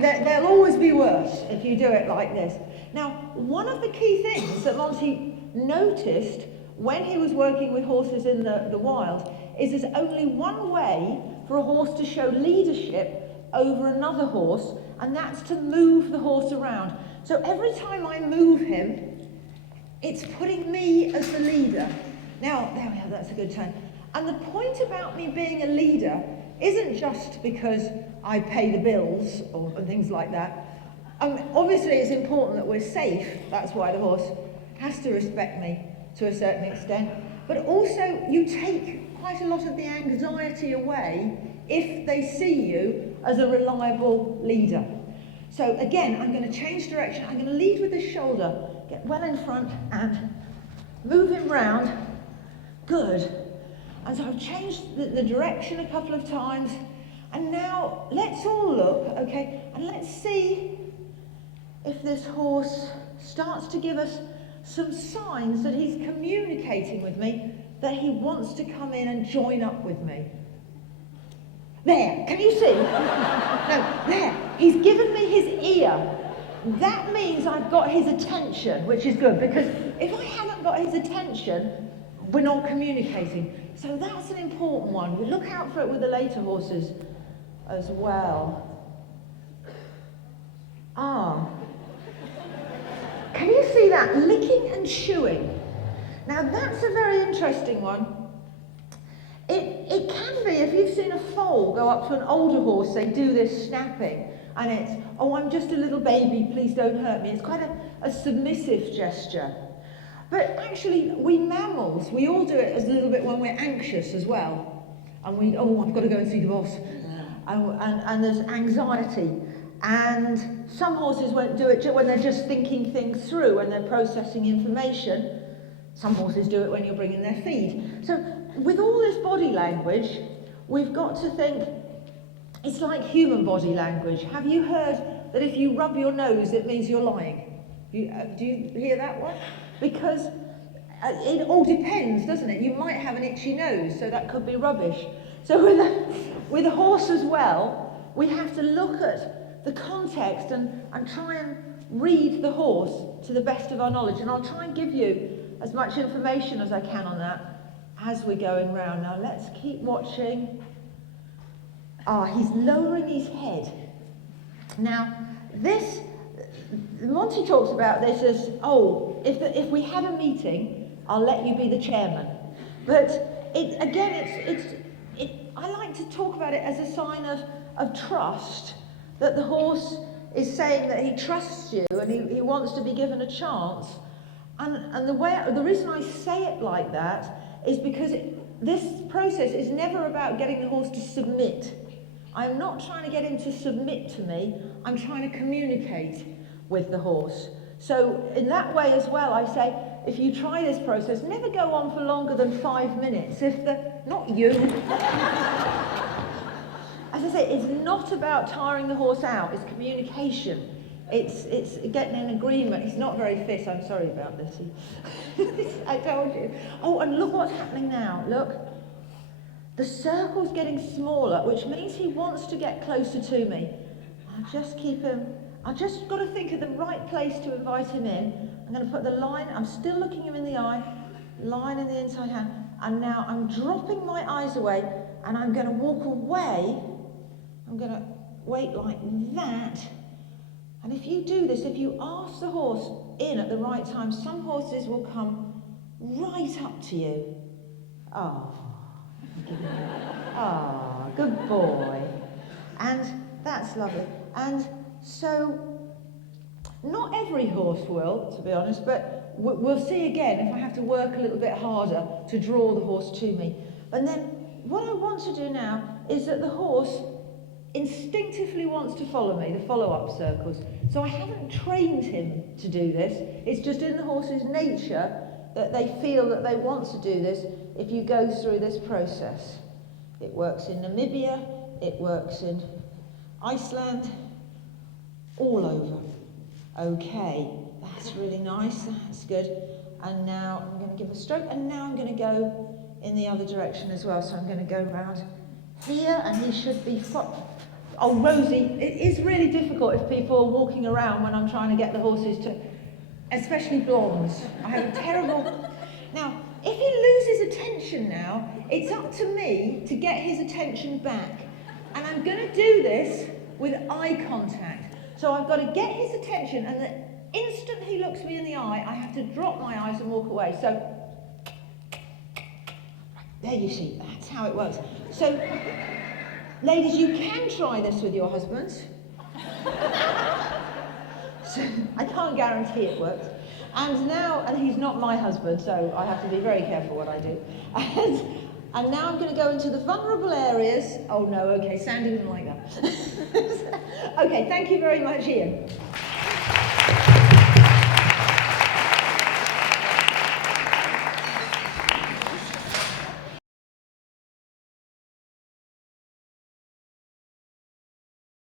There'll always be worse if you do it like this. Now, one of the key things that Monty noticed when he was working with horses in the wild is there's only one way for a horse to show leadership over another horse, and that's to move the horse around. So every time I move him, it's putting me as the leader. Now, there we are, that's a good turn. And the point about me being a leader isn't just because I pay the bills or things like that. Obviously, it's important that we're safe. That's why the horse has to respect me to a certain extent. But also, you take quite a lot of the anxiety away if they see you as a reliable leader. So again, I'm going to change direction. I'm going to lead with the shoulder, get well in front and move him round. Good. And so I've changed the direction a couple of times. And now let's all look, okay, and let's see if this horse starts to give us some signs that he's communicating with me, that he wants to come in and join up with me. There, can you see? No, there. He's given me his ear. That means I've got his attention, which is good, because if I haven't got his attention, we're not communicating. So that's an important one. We look out for it with the later horses as well. Can you see that? Licking and chewing. Now that's a very interesting one. It can be, if you've seen a foal go up to an older horse, they do this snapping, and it's, oh, I'm just a little baby, please don't hurt me. It's quite a submissive gesture. But actually, we mammals, we all do it as a little bit when we're anxious as well. And I've got to go and see the boss. And there's anxiety. And some horses won't do it when they're just thinking things through, when they're processing information. Some horses do it when you're bringing their feed. So with all this body language, we've got to think, it's like human body language. Have you heard that if you rub your nose, it means you're lying? Do you hear that one? Because it all depends, doesn't it? You might have an itchy nose, so that could be rubbish. So with a horse as well, we have to look at the context and try and read the horse to the best of our knowledge. And I'll try and give you as much information as I can on that as we're going round. Now let's keep watching. He's lowering his head. Now this, Monty talks about this as, if we had a meeting, I'll let you be the chairman. But I like to talk about it as a sign of trust, that the horse is saying that he trusts you and he wants to be given a chance. And the reason I say it like that is because this process is never about getting the horse to submit. I'm not trying to get him to submit to me, I'm trying to communicate with the horse. So in that way as well, I say, if you try this process, never go on for longer than 5 minutes. Not you. As I say, it's not about tiring the horse out, it's communication. It's getting an agreement. He's not very fit, I'm sorry about this. I told you. Oh, and look what's happening now, look. The circle's getting smaller, which means he wants to get closer to me. I'll just keep him, I've just got to think of the right place to invite him in. I'm going to put the line, I'm still looking him in the eye, line in the inside hand, and now I'm dropping my eyes away, and I'm going to walk away. I'm going to wait like that. And if you do this, if you ask the horse in at the right time, some horses will come right up to you. Good boy. And that's lovely. And so, not every horse will, to be honest, but we'll see again if I have to work a little bit harder to draw the horse to me. And then, what I want to do now is that the horse instinctively wants to follow me, the follow-up circles. So I haven't trained him to do this. It's just in the horse's nature that they feel that they want to do this if you go through this process. It works in Namibia, it works in Iceland, all over. Okay, that's really nice, that's good. And now I'm going to give a stroke, and now I'm going to go in the other direction as well. So I'm going to go round here, and he should be Oh, Rosie, it is really difficult if people are walking around when I'm trying to get the horses to, especially blondes. I have a terrible... Now, if he loses attention now, it's up to me to get his attention back. And I'm going to do this with eye contact. So I've got to get his attention, and the instant he looks me in the eye, I have to drop my eyes and walk away. So, there you see, that's how it works. So, ladies, you can try this with your husbands. So, I can't guarantee it works. And he's not my husband, so I have to be very careful what I do. And now I'm going to go into the vulnerable areas. Oh no, okay, Sandy didn't like that. Okay, thank you very much, Ian.